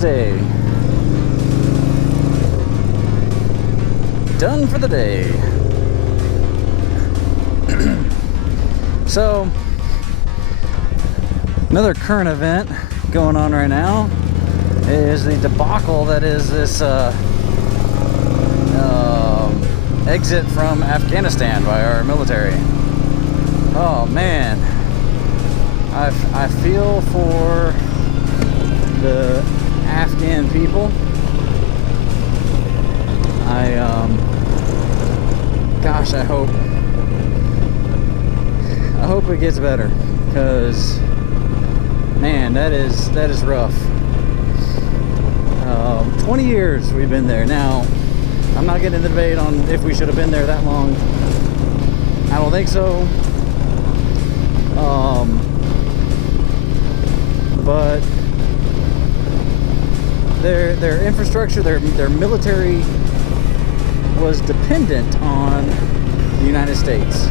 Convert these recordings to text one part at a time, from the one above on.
Tuesday. Done for the day. So, another current event going on right now is the debacle that is this exit from Afghanistan by our military. Oh man, I feel for the Afghan people. Gosh, I hope it gets better, because man, that is rough. 20 years we've been there. Now, I'm not getting into the debate on if we should have been there that long. I don't think so. But their infrastructure, their military was dependent on the United States,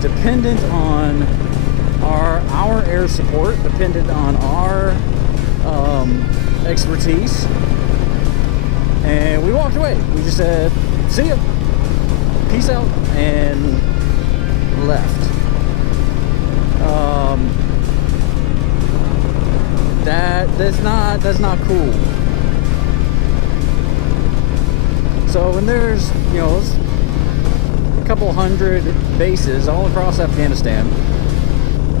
dependent on our air support, dependent on our expertise, and we walked away. We just said, see ya, peace out, and left. That's not cool. So when there's, a couple hundred bases all across Afghanistan,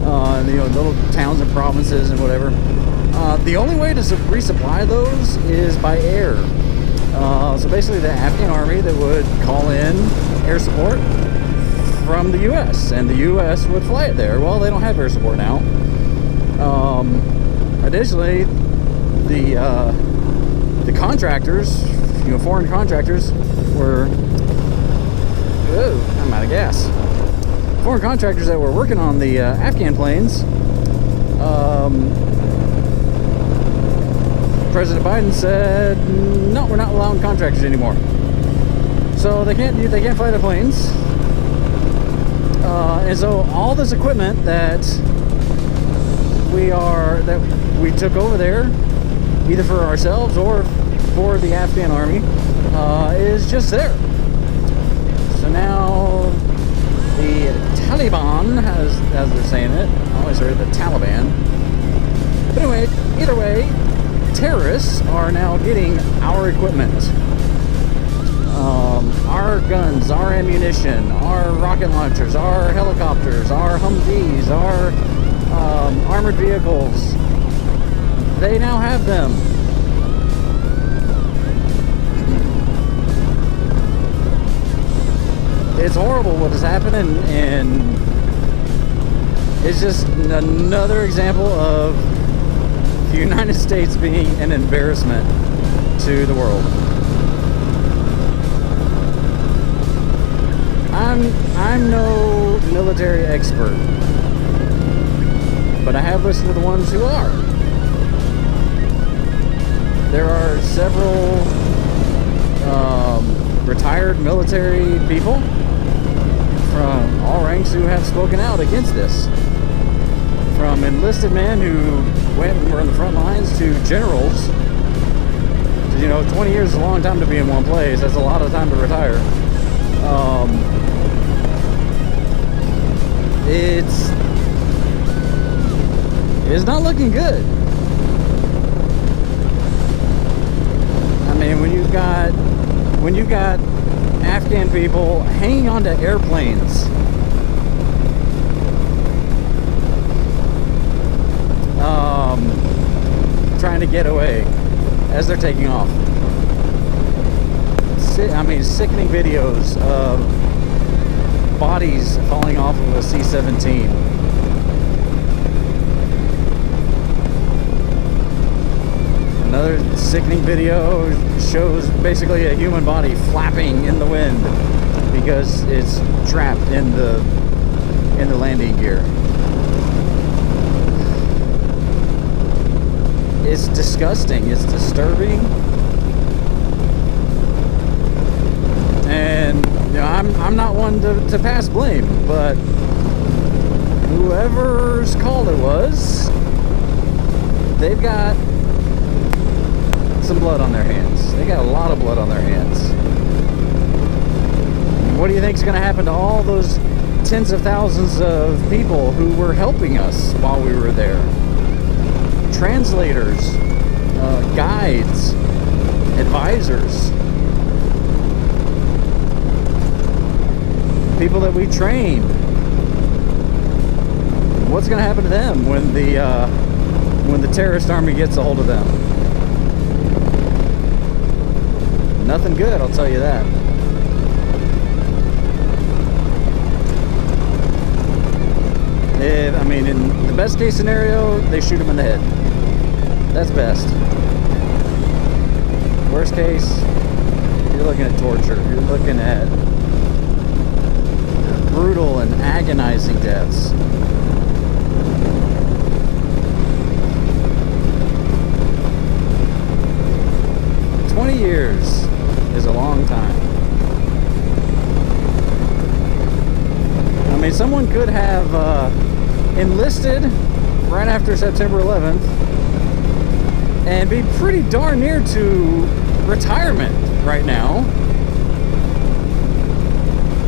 little towns and provinces and whatever, the only way to resupply those is by air. So basically the Afghan army that would call in air support from the U.S. and the U.S. would fly it there. Well, they don't have air support now. Additionally, the contractors, foreign contractors were, I'm out of gas. Foreign contractors that were working on the Afghan planes, President Biden said, no, we're not allowing contractors anymore. So they can't fly the planes. And so all this equipment that we took over there, either for ourselves or for the Afghan army, is just there. So now the Taliban, as they're saying it, I always heard the Taliban. But anyway, either way, terrorists are now getting our equipment. Our guns, our ammunition, our rocket launchers, our helicopters, our Humvees, our armored vehicles. They now have them. It's horrible what is happening, and it's just another example of the United States being an embarrassment to the world. I'm no military expert, but I have listened to the ones who are. There are several retired military people from all ranks who have spoken out against this. From enlisted men who went and were in the front lines to generals. 20 years is a long time to be in one place. That's a lot of time to retire. It's not looking good. I mean, when you've got Afghan people hanging onto airplanes, trying to get away as they're taking off. Sickening videos of bodies falling off of a C-17. Another sickening video shows basically a human body flapping in the wind because it's trapped in the landing gear. It's disgusting. It's disturbing. And I'm not one to pass blame, but whoever's call it was, they've got some blood on their hands. They got a lot of blood on their hands. What do you think is going to happen to all those tens of thousands of people who were helping us while we were there? Translators, guides, advisors, people that we train. What's going to happen to them when the terrorist army gets a hold of them? Nothing good, I'll tell you that. I mean, in the best case scenario, they shoot him in the head. That's best. Worst case, you're looking at torture. You're looking at brutal and agonizing deaths. Years is a long time. I mean, someone could have enlisted right after September 11th and be pretty darn near to retirement right now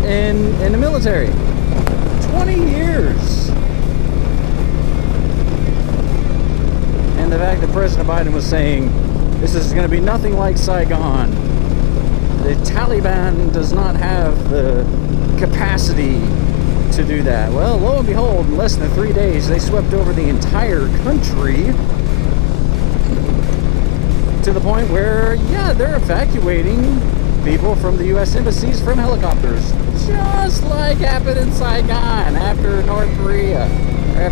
in the military. 20 years. And the fact that President Biden was saying this is going to be nothing like Saigon. The Taliban does not have the capacity to do that. Well, lo and behold, in less than 3 days, they swept over the entire country to the point where, yeah, they're evacuating people from the U.S. embassies from helicopters. Just like happened in Saigon after North Korea. Or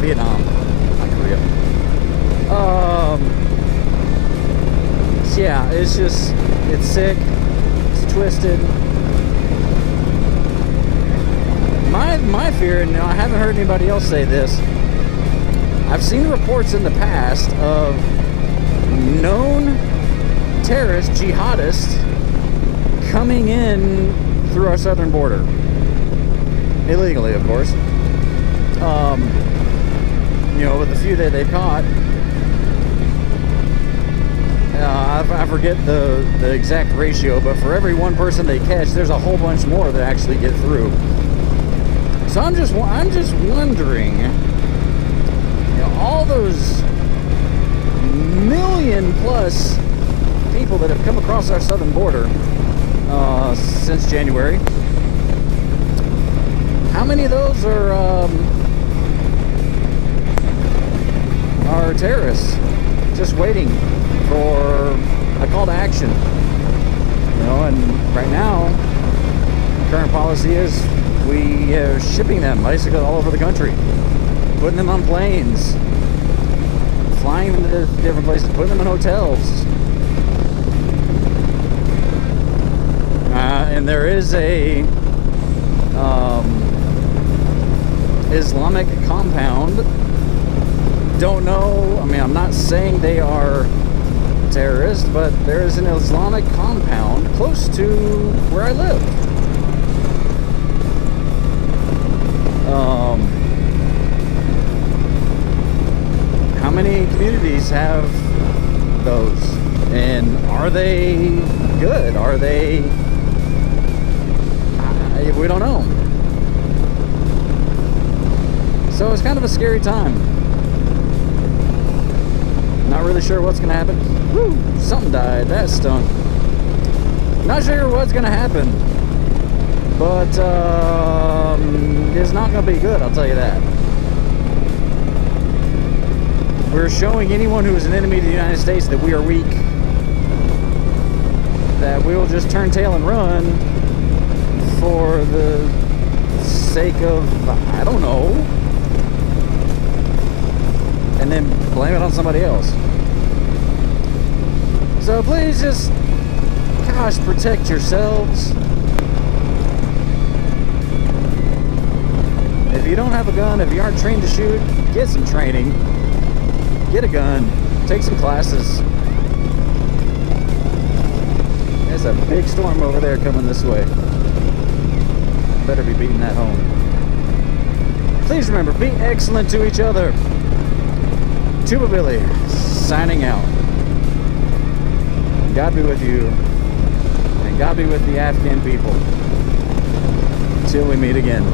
Vietnam, not Korea. Yeah, it's sick, it's twisted. My fear, and I haven't heard anybody else say this, I've seen reports in the past of known terrorists, jihadists, coming in through our southern border. Illegally, of course. With the few that they've caught, I forget the exact ratio, but for every one person they catch, there's a whole bunch more that actually get through. So I'm just wondering, all those million plus people that have come across our southern border since January, how many of those are terrorists just waiting for a call to action? And right now, current policy is we are shipping them basically all over the country, putting them on planes, flying them to different places, putting them in hotels. And there is a Islamic compound. Don't know, I mean, I'm not saying they are terrorists, but there is an Islamic compound close to where I live. How many communities have those? And are they good? Are they... we don't know. So it's kind of a scary time. Not really sure what's going to happen. Woo! Something died. That stunk. Not sure what's going to happen. But it's not going to be good, I'll tell you that. We're showing anyone who is an enemy to the United States that we are weak. That we will just turn tail and run for the sake of, I don't know, and then blame it on somebody else. So please just, gosh, protect yourselves. If you don't have a gun, if you aren't trained to shoot, get some training. Get a gun. Take some classes. There's a big storm over there coming this way. better be beating that home. Please remember, be excellent to each other. Tuba Billy, signing out. God be with you, and God be with the Afghan people. Till we meet again.